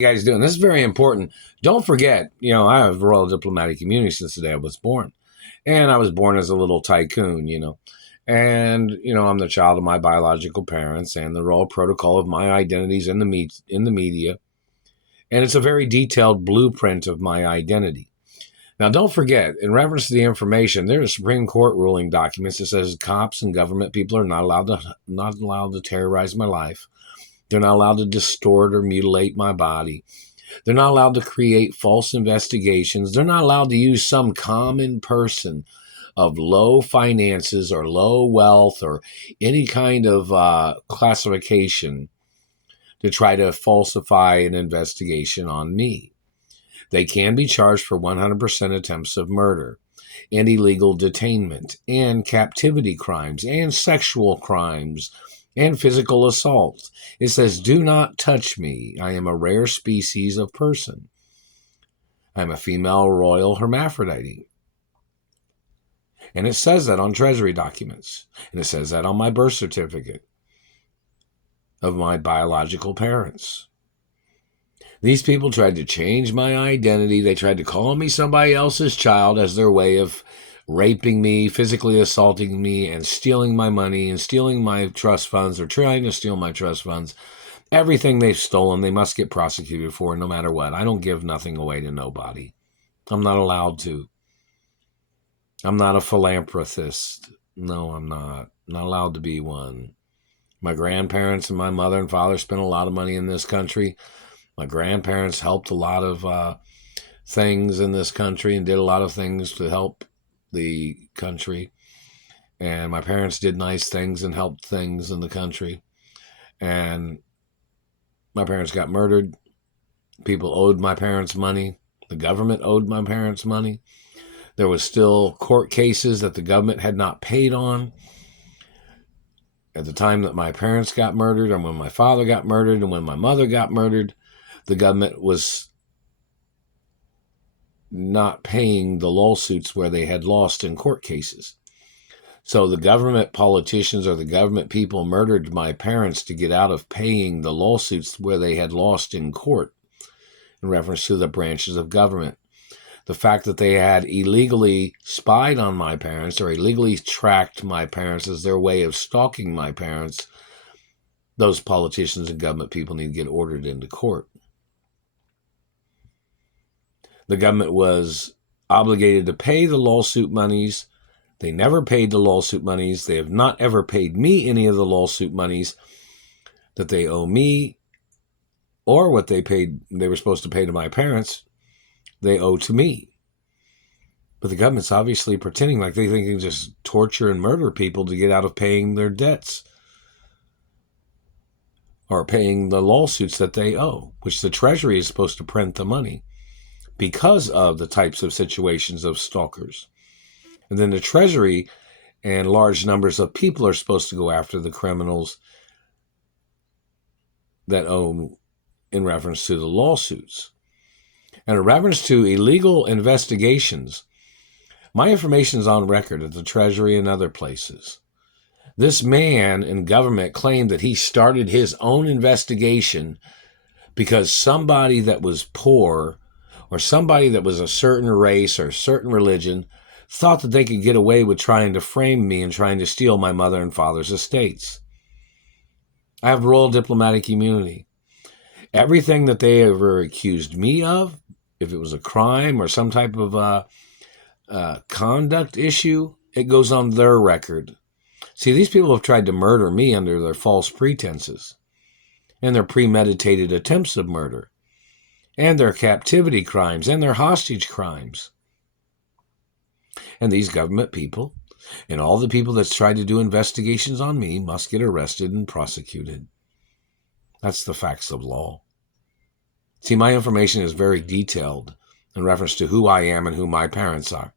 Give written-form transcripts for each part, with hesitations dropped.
You guys doing? This is very important. Don't forget, I have royal diplomatic immunity since the day I was born. And I was born as a little tycoon. And, I'm the child of my biological parents, and the royal protocol of my identities in the media. And it's a very detailed blueprint of my identity. Now, don't forget, in reference to the information, there is Supreme Court ruling documents that says cops and government people are not allowed to terrorize my life. They're not allowed to distort or mutilate my body. They're not allowed to create false investigations. They're not allowed to use some common person of low finances or low wealth or any kind of classification to try to falsify an investigation on me. They can be charged for 100% attempts of murder and illegal detainment and captivity crimes and sexual crimes and physical assault. It says, do not touch me. I am a rare species of person. I'm a female royal hermaphrodite. And it says that on Treasury documents. And it says that on my birth certificate of my biological parents. These people tried to change my identity. They tried to call me somebody else's child as their way of raping me, physically assaulting me, and stealing my money and stealing my trust funds, or trying to steal my trust funds. Everything they've stolen, they must get prosecuted for no matter what. I don't give nothing away to nobody. I'm not allowed to. I'm not a philanthropist. No, I'm not. I'm not allowed to be one. My grandparents and my mother and father spent a lot of money in this country. My grandparents helped a lot of things in this country and did a lot of things to help the country. And my parents did nice things and helped things in the country. And my parents got murdered. People owed my parents money. The government owed my parents money. There was still court cases that the government had not paid on. At the time that my parents got murdered, and when my father got murdered, and when my mother got murdered, the government was not paying the lawsuits where they had lost in court cases. So the government politicians or the government people murdered my parents to get out of paying the lawsuits where they had lost in court in reference to the branches of government. The fact that they had illegally spied on my parents or illegally tracked my parents as their way of stalking my parents, those politicians and government people need to get ordered into court. The government was obligated to pay the lawsuit monies. They never paid the lawsuit monies. They have not ever paid me any of the lawsuit monies that they owe me or what they were supposed to pay to my parents, they owe to me. But the government's obviously pretending like they think they can just torture and murder people to get out of paying their debts or paying the lawsuits that they owe, which the Treasury is supposed to print the money because of the types of situations of stalkers. And then the Treasury and large numbers of people are supposed to go after the criminals that owe in reference to the lawsuits. And in reference to illegal investigations, my information is on record at the Treasury and other places. This man in government claimed that he started his own investigation because somebody that was poor or somebody that was a certain race or a certain religion thought that they could get away with trying to frame me and trying to steal my mother and father's estates. I have royal diplomatic immunity. Everything that they ever accused me of, if it was a crime or some type of conduct issue, it goes on their record. See, these people have tried to murder me under their false pretenses and their premeditated attempts of murder and their captivity crimes and their hostage crimes. And these government people and all the people that's tried to do investigations on me must get arrested and prosecuted. That's the facts of law. See, my information is very detailed in reference to who I am and who my parents are.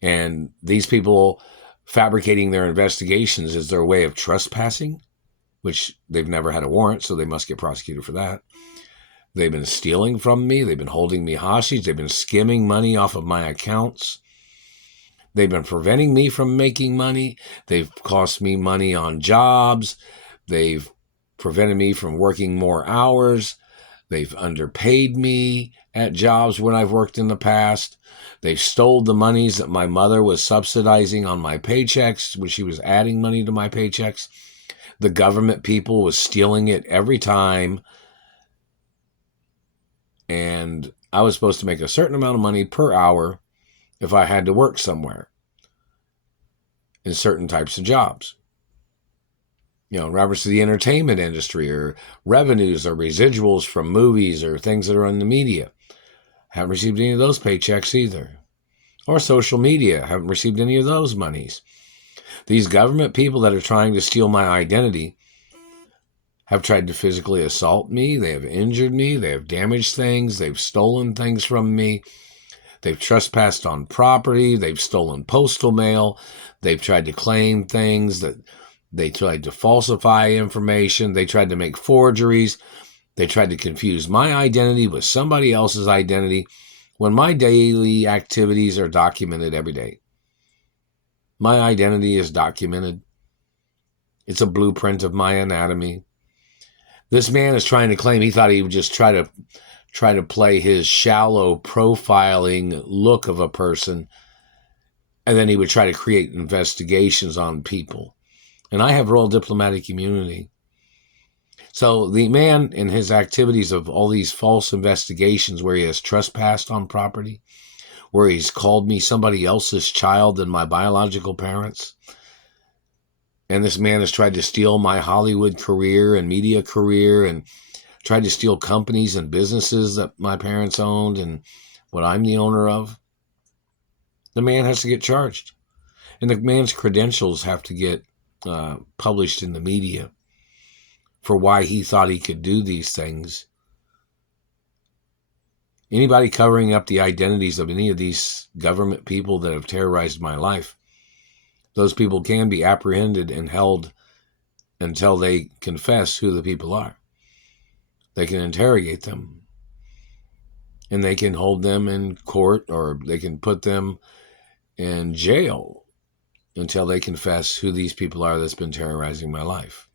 And these people fabricating their investigations is their way of trespassing, which they've never had a warrant, so they must get prosecuted for that. They've been stealing from me. They've been holding me hostage. They've been skimming money off of my accounts. They've been preventing me from making money. They've cost me money on jobs. They've prevented me from working more hours. They've underpaid me at jobs when I've worked in the past. They've stole the monies that my mother was subsidizing on my paychecks when she was adding money to my paychecks. The government people was stealing it every time. And I was supposed to make a certain amount of money per hour if I had to work somewhere in certain types of jobs. Reference to the entertainment industry or revenues or residuals from movies or things that are in the media. Haven't received any of those paychecks either. Or social media. Haven't received any of those monies. These government people that are trying to steal my identity have tried to physically assault me. They have injured me. They have damaged things. They've stolen things from me. They've trespassed on property. They've stolen postal mail. They've tried to claim things that they tried to falsify information. They tried to make forgeries. They tried to confuse my identity with somebody else's identity when my daily activities are documented every day. My identity is documented. It's a blueprint of my anatomy. This man is trying to claim he thought he would just try to play his shallow profiling look of a person, and then he would try to create investigations on people. And I have royal diplomatic immunity. So the man in his activities of all these false investigations where he has trespassed on property, where he's called me somebody else's child than my biological parents, and this man has tried to steal my Hollywood career and media career and tried to steal companies and businesses that my parents owned and what I'm the owner of, the man has to get charged. And the man's credentials have to get published in the media for why he thought he could do these things. Anybody covering up the identities of any of these government people that have terrorized my life, those people can be apprehended and held until they confess who the people are. They can interrogate them, and they can hold them in court, or they can put them in jail until they confess who these people are that's been terrorizing my life.